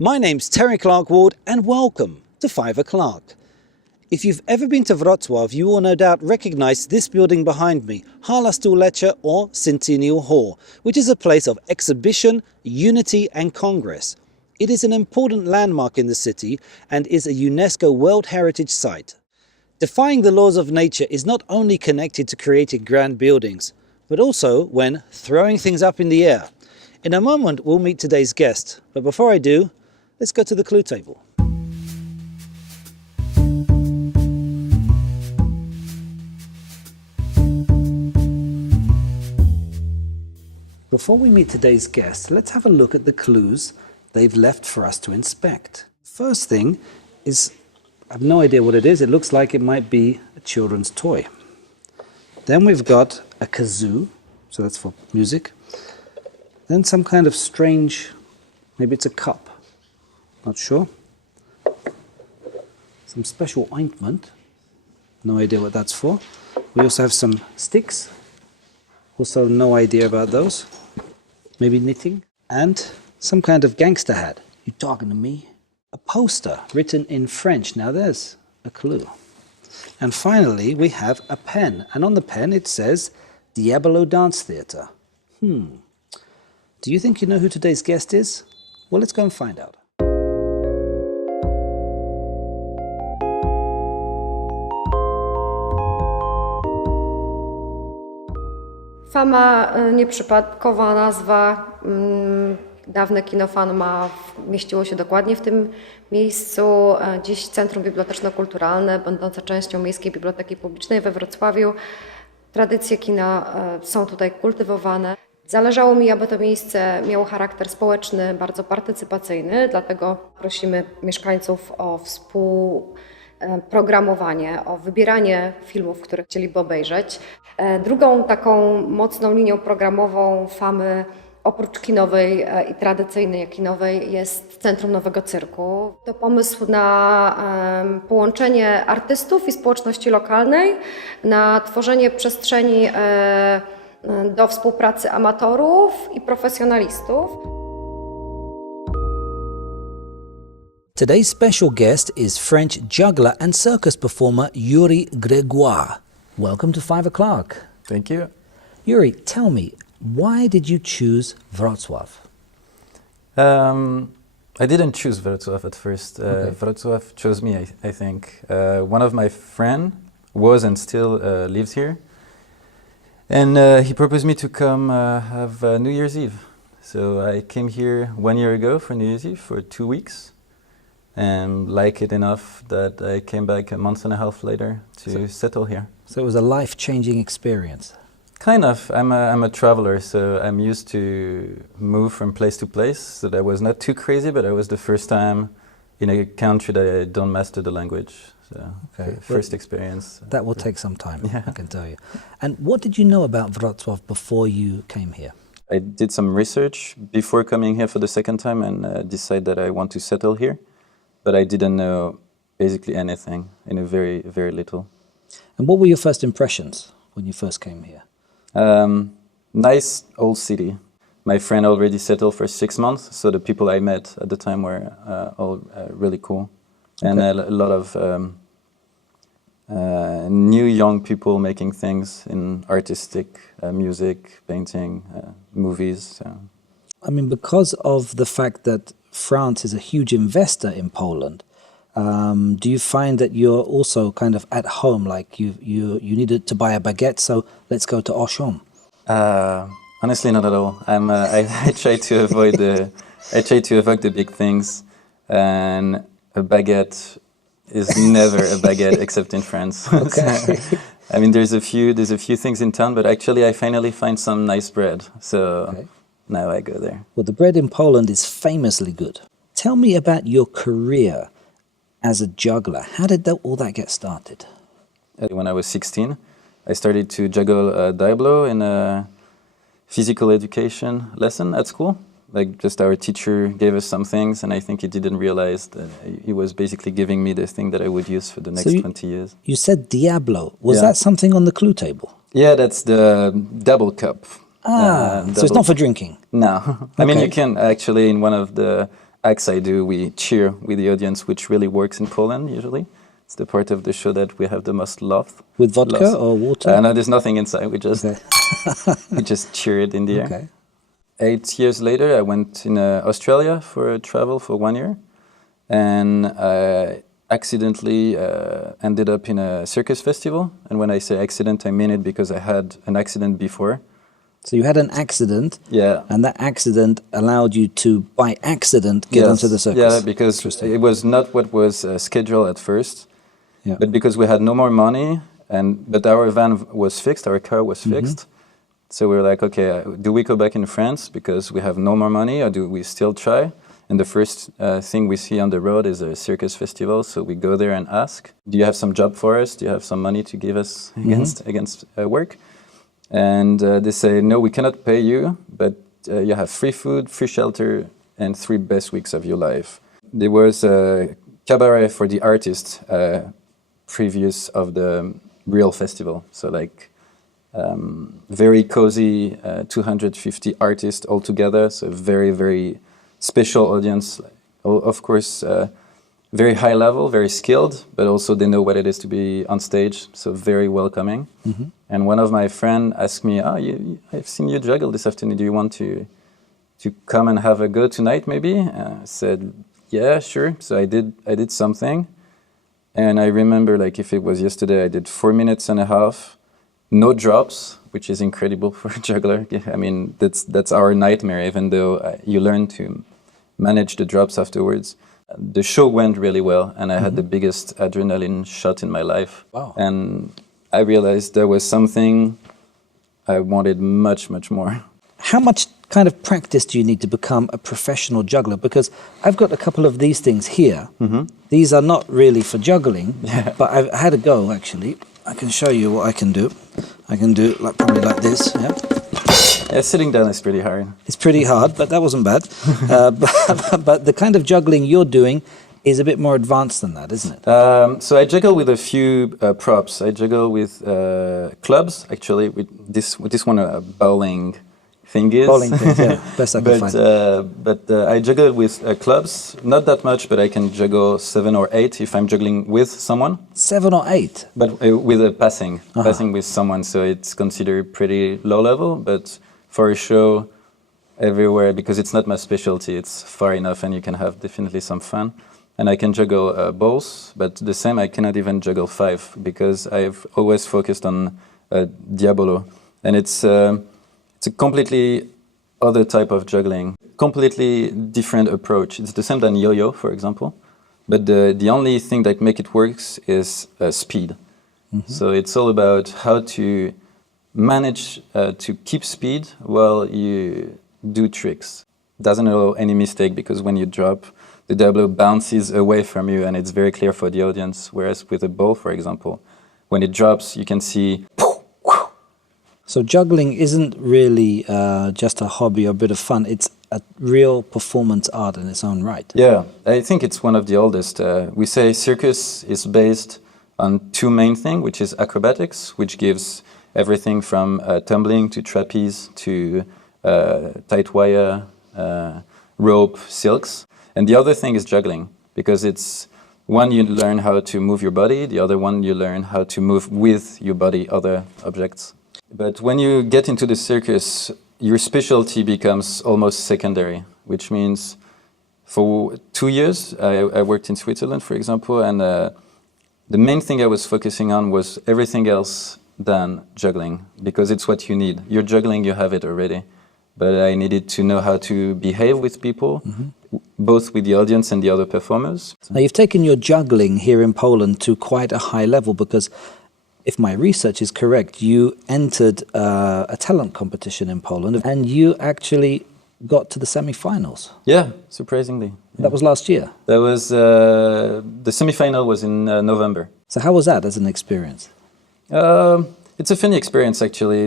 My name's Terry Clark-Ward and welcome to 5 o'clock. If you've ever been to Wrocław, you will no doubt recognise this building behind me, Hala Stulecia or Centennial Hall, which is a place of exhibition, unity and congress. It is an important landmark in the city and is a UNESCO World Heritage Site. Defying the laws of nature is not only connected to creating grand buildings, but also when throwing things up in the air. In a moment we'll meet today's guest, but before I do, let's go to the clue table. Before we meet today's guest, let's have a look at the clues they've left for us to inspect. First thing is, I have no idea what it is. It looks like it might be a children's toy. Then we've got a kazoo, so that's for music. Then some kind of strange, maybe it's a cup, not sure. Some special ointment, no idea what that's for. We also have some sticks, also no idea about those. Maybe knitting. And some kind of gangster hat. You talking to me? A poster written in French. Now there's a clue. And finally we have a pen. And on the pen it says Diablo Dance Theatre. Do you think you know who today's guest is? Well, let's go and find out. Fama, nieprzypadkowa nazwa. Dawne kino Fama mieściło się dokładnie w tym miejscu. Dziś Centrum Biblioteczno-Kulturalne, będące częścią Miejskiej Biblioteki Publicznej we Wrocławiu. Tradycje kina są tutaj kultywowane. Zależało mi, aby to miejsce miało charakter społeczny, bardzo partycypacyjny, dlatego prosimy mieszkańców o współprogramowanie, o wybieranie filmów, które chcieliby obejrzeć. Drugą taką mocną linią programową Famy, oprócz kinowej i tradycyjnej kinowej, jest Centrum Nowego Cyrku. To pomysł na połączenie artystów i społeczności lokalnej, na tworzenie przestrzeni do współpracy amatorów i profesjonalistów. Today's special guest is French juggler and circus performer Youri Gregoire'a. Welcome to 5 o'clock. Thank you. Youri, tell me, why did you choose Wrocław? I didn't choose Wrocław at first. Wrocław chose me, I think. One of my friends was and still lives here. And he proposed me to come have New Year's Eve. So I came here 1 year ago for New Year's Eve for 2 weeks. And like it enough that I came back a month and a half later to settle here. So it was a life-changing experience. Kind of. I'm a traveler, so I'm used to move from place to place. So that was not too crazy, but it was the first time in a country that I don't master the language. So first experience. That will take some time, yeah. I can tell you. And what did you know about Wrocław before you came here? I did some research before coming here for the second time and decided that I want to settle here. But I didn't know basically anything, very, very little. And what were your first impressions when you first came here? Nice old city. My friend already settled for 6 months, so the people I met at the time were all really cool. Okay. And a lot of new young people making things in artistic music, painting, movies. So. I mean, because of the fact that France is a huge investor in Poland, do you find that you're also kind of at home, like you needed to buy a baguette, so let's go to Oczami? Honestly, not at all. I try to avoid the big things, and a baguette is never a baguette except in France. Okay. I mean, there's a few things in town, but actually, I finally find some nice bread. So. Okay. Now I go there. Well, the bread in Poland is famously good. Tell me about your career as a juggler. How did all that get started? When I was 16, I started to juggle diablo in a physical education lesson at school. Like, just our teacher gave us some things, and I think he didn't realize that he was basically giving me this thing that I would use for the next 20 years. You said diablo. Was that something on the clue table? Yeah, that's the double cup. So it's not for drinking? No. I mean, you can actually, in one of the acts I do, we cheer with the audience, which really works in Poland usually. It's the part of the show that we have the most love. With vodka or water? No, there's nothing inside. We just we just cheer it in the air. Okay. 8 years later, I went in Australia for a travel for 1 year, and I accidentally ended up in a circus festival. And when I say accident, I mean it because I had an accident before. So you had an accident, Yeah. and that accident allowed you to, by accident, get onto the circus. Yeah, because it was not what was scheduled at first, but because we had no more money, but our van was fixed, our car was fixed. So we were like, okay, do we go back in France because we have no more money, or do we still try? And the first thing we see on the road is a circus festival, so we go there and ask, do you have some job for us? Do you have some money to give us against work? And they say, no, we cannot pay you, but you have free food, free shelter, and 3 best weeks of your life. There was a cabaret for the artists previous of the real festival, so like very cozy, 250 artists all together, so very, very special audience. Of course, very high level, very skilled, but also they know what it is to be on stage, so very welcoming. And one of my friends asked me, I've seen you juggle this afternoon, do you want to come and have a go tonight maybe? I said, yeah, sure. So I did something. And I remember, like if it was yesterday, I did 4.5 minutes, no drops, which is incredible for a juggler. I mean, that's our nightmare, even though you learn to manage the drops afterwards. The show went really well, and I had the biggest adrenaline shot in my life. Wow. And I realized there was something I wanted much, much more. How much kind of practice do you need to become a professional juggler? Because I've got a couple of these things here. These are not really for juggling, but I've had a go, actually. I can show you what I can do. I can do probably like this, Yeah, sitting down is pretty hard. It's pretty hard, but that wasn't bad. But the kind of juggling you're doing is a bit more advanced than that, isn't it? So I juggle with a few props. I juggle with clubs, actually. With this one, a bowling thing is. Bowling things, yeah. Best I can find. But I juggle with clubs, not that much, but I can juggle 7 or 8 if I'm juggling with someone. 7 or 8? But with a passing with someone, so it's considered pretty low level, but for a show everywhere, because it's not my specialty, it's far enough and you can have definitely some fun. And I can juggle balls, but the same, I cannot even juggle 5 because I've always focused on diablo. And it's a completely other type of juggling, completely different approach. It's the same than yo-yo, for example, but the only thing that make it works is speed. So it's all about how to manage to keep speed while you do tricks. Doesn't allow any mistake, because when you drop, the diablo bounces away from you and it's very clear for the audience. Whereas with a ball, for example, when it drops, you can see. So juggling isn't really just a hobby or a bit of fun. It's a real performance art in its own right. Yeah, I think it's one of the oldest. We say circus is based on 2 main things, which is acrobatics, which gives everything from tumbling to trapeze to tight wire, rope, silks. And the other thing is juggling, because it's one, you learn how to move your body, the other one, you learn how to move with your body other objects. But when you get into the circus, your specialty becomes almost secondary, which means for 2 years, I worked in Switzerland, for example, and the main thing I was focusing on was everything else than juggling, because it's what you need. You're juggling, you have it already. But I needed to know how to behave with people, both with the audience and the other performers. Now, you've taken your juggling here in Poland to quite a high level, because if my research is correct, you entered a talent competition in Poland and you actually got to the semi-finals. Yeah, surprisingly. Yeah. That was last year? That was, the semi-final was in November. So how was that as an experience? It's a funny experience, actually.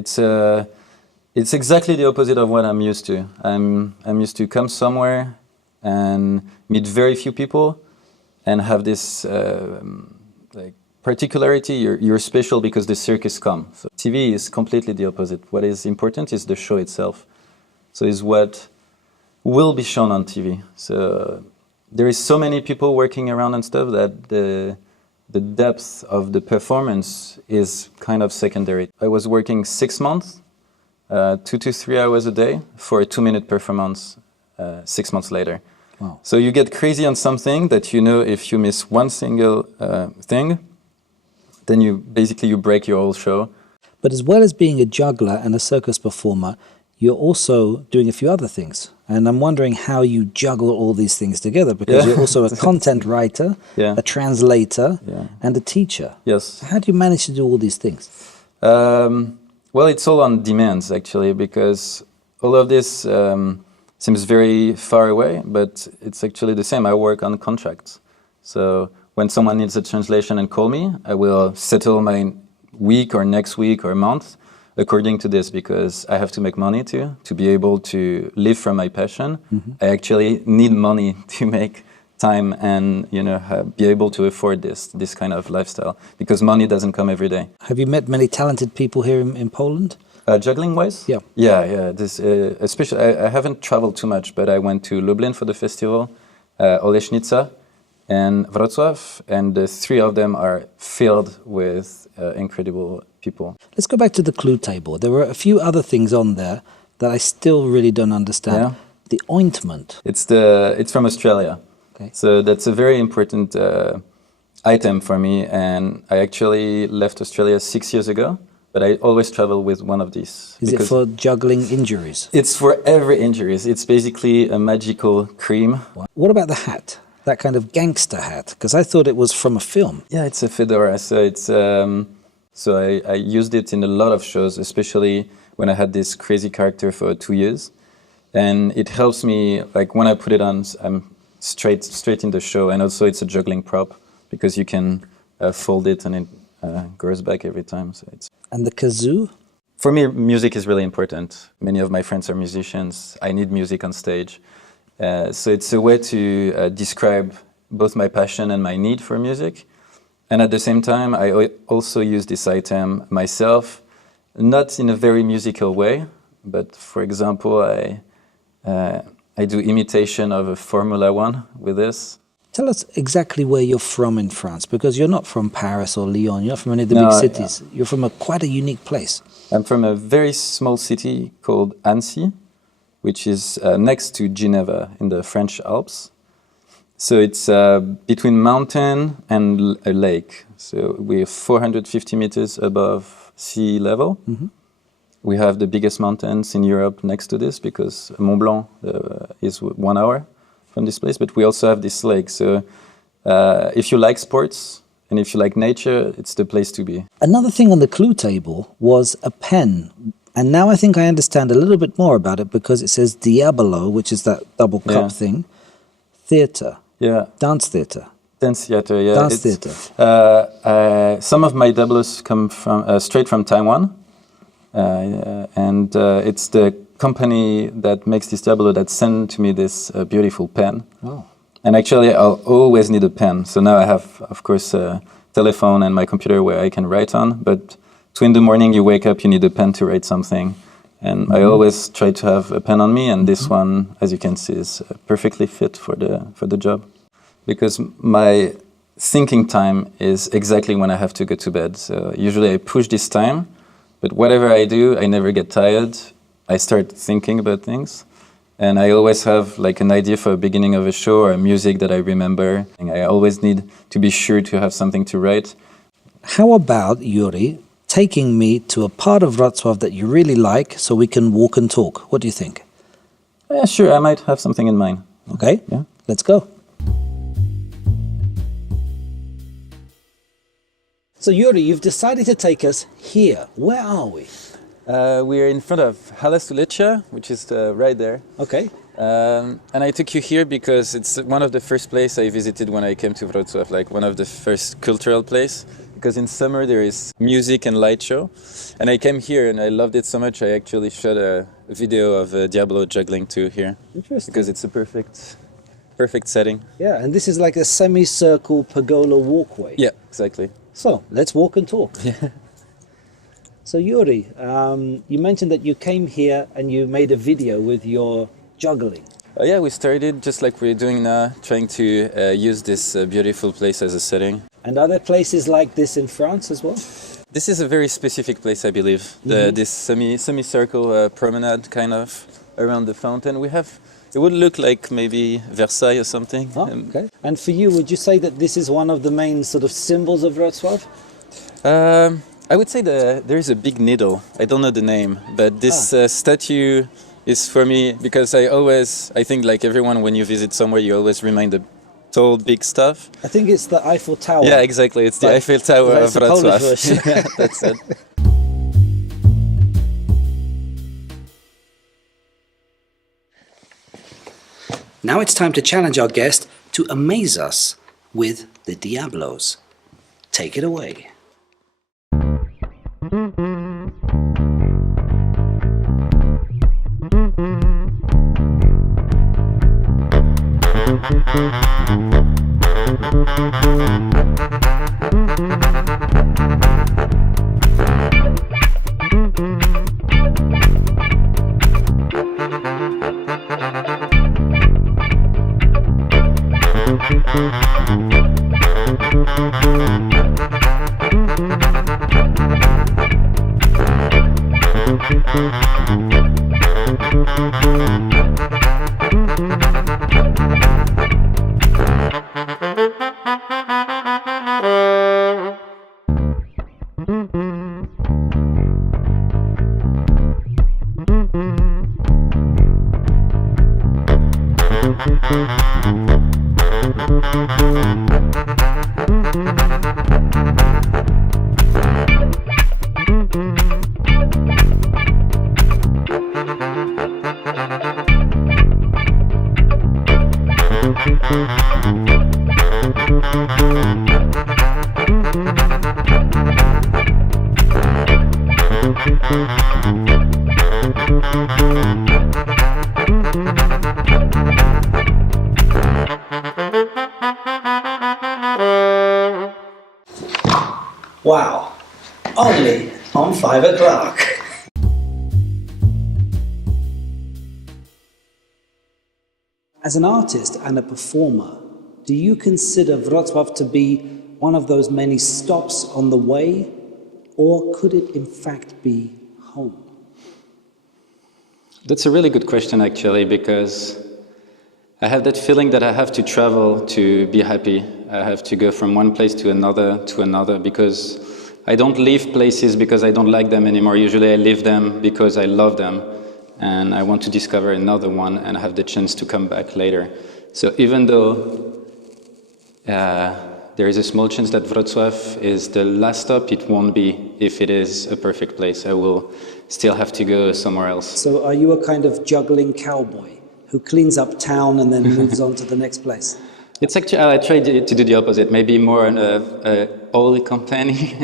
It's exactly the opposite of what I'm used to. I'm used to come somewhere and meet very few people and have this like particularity. You're special because the circus come. So TV is completely the opposite. What is important is the show itself. So is what will be shown on TV. So there is so many people working around and stuff that the depth of the performance is kind of secondary. I was working 6 months, 2 to 3 hours a day for a 2-minute performance 6 months later. Wow. So you get crazy on something that you know if you miss one single thing, then you break your whole show. But as well as being a juggler and a circus performer, you're also doing a few other things. And I'm wondering how you juggle all these things together, because you're also a content writer, a translator, and a teacher. Yes. How do you manage to do all these things? Well, it's all on demands, actually, because all of this seems very far away, but it's actually the same. I work on contracts. So when someone needs a translation and call me, I will settle my week or next week or month according to this, because I have to make money to be able to live from my passion. I actually need money to make time and be able to afford this kind of lifestyle, because money doesn't come every day. Have you met many talented people here in Poland? Juggling wise? Yeah. Yeah. This especially, I haven't traveled too much, but I went to Lublin for the festival, Oleśnica, and Wrocław, and the three of them are filled with incredible people. Let's go back to the clue table. There were a few other things on there that I still really don't understand. Yeah. The ointment. It's from Australia. Okay. So that's a very important item for me, and I actually left Australia 6 years ago, but I always travel with one of these. Is it for juggling injuries? It's for every injuries. It's basically a magical cream. What about the hat? That kind of gangster hat? Because I thought it was from a film. Yeah, it's a fedora. So it's I used it in a lot of shows, especially when I had this crazy character for 2 years, and it helps me. Like when I put it on, I'm straight in the show, and also it's a juggling prop because you can fold it and it goes back every time. So it's. And the kazoo? For me, music is really important. Many of my friends are musicians. I need music on stage. So it's a way to describe both my passion and my need for music. And at the same time, I also use this item myself, not in a very musical way, but for example, I do imitation of a Formula One with this. Tell us exactly where you're from in France, because you're not from Paris or Lyon, you're not from any of the big cities. You're from quite a unique place. I'm from a very small city called Annecy, which is next to Geneva in the French Alps. So it's between mountain and a lake. So we're 450 meters above sea level. Mm-hmm. We have the biggest mountains in Europe next to this, because Mont Blanc is 1 hour from this place. But we also have this lake. So if you like sports and if you like nature, it's the place to be. Another thing on the clue table was a pen. And now I think I understand a little bit more about it, because it says diablo, which is that double cup thing. Theatre. Yeah. Dance theatre. Dance theatre, yeah. Dance theatre. Some of my doublers come from straight from Taiwan. And it's the company that makes this diablo that sent to me this beautiful pen. Oh. And actually, I'll always need a pen. So now I have, of course, a telephone and my computer where I can write on, but 2 in the morning, you wake up, you need a pen to write something. And I always try to have a pen on me, and this one, as you can see, is perfectly fit for the job. Because my thinking time is exactly when I have to go to bed. So usually I push this time, but whatever I do, I never get tired. I start thinking about things. And I always have like an idea for a beginning of a show or music that I remember. And I always need to be sure to have something to write. How about, Youri, taking me to a part of Wrocław that you really like so we can walk and talk? What do you think? Yeah, sure, I might have something in mind. Okay, yeah. Let's go. So Youri, you've decided to take us here. Where are we? We are in front of Hala Stulecia, which is right there. Okay. And I took you here because it's one of the first places I visited when I came to Wrocław, like one of the first cultural places. Because in summer there is music and light show. And I came here and I loved it so much, I actually shot a video of Diablo juggling too here. Interesting. Because it's a perfect setting. Yeah, and this is like a semicircle pergola walkway. Yeah, exactly. So, let's walk and talk. Yeah. So Youri, you mentioned that you came here and you made a video with your juggling. Yeah, we started just like we're doing now, trying to use this beautiful place as a setting. And are there places like this in France as well? This is a very specific place, I believe. This semicircle promenade kind of around the fountain. It would look like maybe Versailles or something. Oh, okay. And for you, would you say that this is one of the main sort of symbols of Wrocław? I would say there is a big needle. I don't know the name, but this statue is for me because I think like everyone, when you visit somewhere, you always remind the tall, big stuff. I think it's the Eiffel Tower. Yeah, exactly. It's the Eiffel Tower of Wrocław. Yeah, that's it. Now it's time to challenge our guest to amaze us with the Diablos. Take it away. Wow, only on 5 o'clock. As an artist and a performer, do you consider Wrocław to be one of those many stops on the way, or could it in fact be home? That's a really good question, actually, because I have that feeling that I have to travel to be happy. I have to go from one place to another, because I don't leave places because I don't like them anymore. Usually I leave them because I love them, and I want to discover another one and have the chance to come back later. So even though there is a small chance that Wrocław is the last stop, it won't be if it is a perfect place. I will still have to go somewhere else. So are you a kind of juggling cowboy who cleans up town and then moves on to the next place? It's actually, I try to do the opposite, maybe more an old company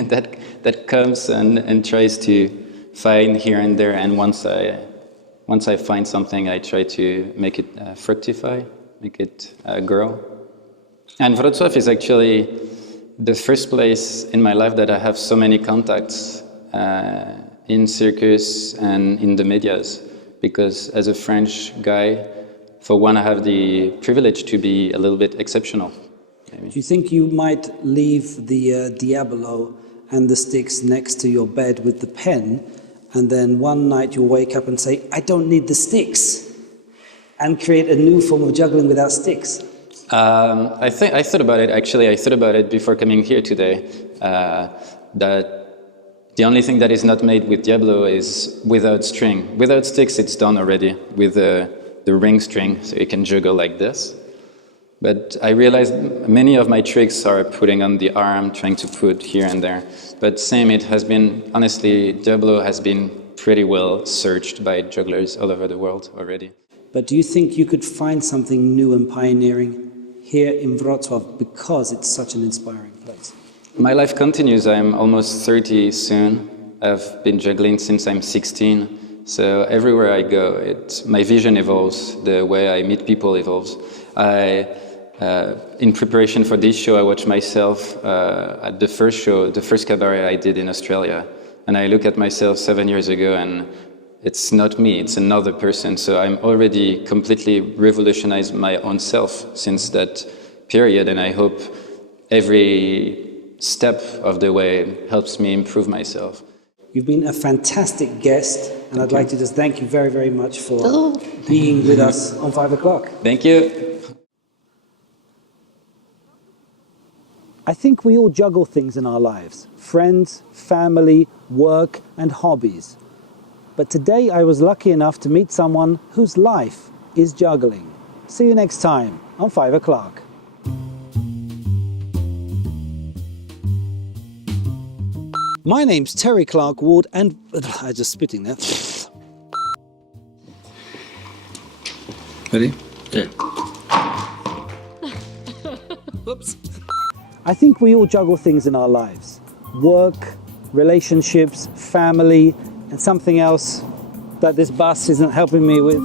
that comes and tries to find here and there, and once I find something, I try to make it fructify, make it grow. And Wrocław is actually the first place in my life that I have so many contacts in circus and in the medias, because as a French guy, for one, I have the privilege to be a little bit exceptional. Maybe. Do you think you might leave the diablo and the sticks next to your bed with the pen, and then one night you'll wake up and say, I don't need the sticks, and create a new form of juggling without sticks? I thought about it, actually. I thought about it before coming here today, that the only thing that is not made with diablo is without string. Without sticks, it's done already with the ring string, so you can juggle like this. But I realized many of my tricks are putting on the arm, trying to put here and there. But same, it has been, honestly, diablo has been pretty well searched by jugglers all over the world already. But do you think you could find something new and pioneering here in Wrocław because it's such an inspiring place? My life continues. I'm almost 30 soon. I've been juggling since I'm 16. So everywhere I go, my vision evolves, the way I meet people evolves. In preparation for this show, I watched myself at the first show, the first cabaret I did in Australia. And I look at myself 7 years ago, and it's not me, it's another person. So I'm already completely revolutionized my own self since that period, and I hope every step of the way helps me improve myself. You've been a fantastic guest, and I'd like to just thank you very, very much for being with us on 5 o'clock. Thank you. I think we all juggle things in our lives: friends, family, work, and hobbies. But today I was lucky enough to meet someone whose life is juggling. See you next time on 5 o'clock. My name's Terry Clark Ward, and I just spitting there. Ready? Yeah. Whoops. I think we all juggle things in our lives: work, relationships, family, and something else that this bus isn't helping me with.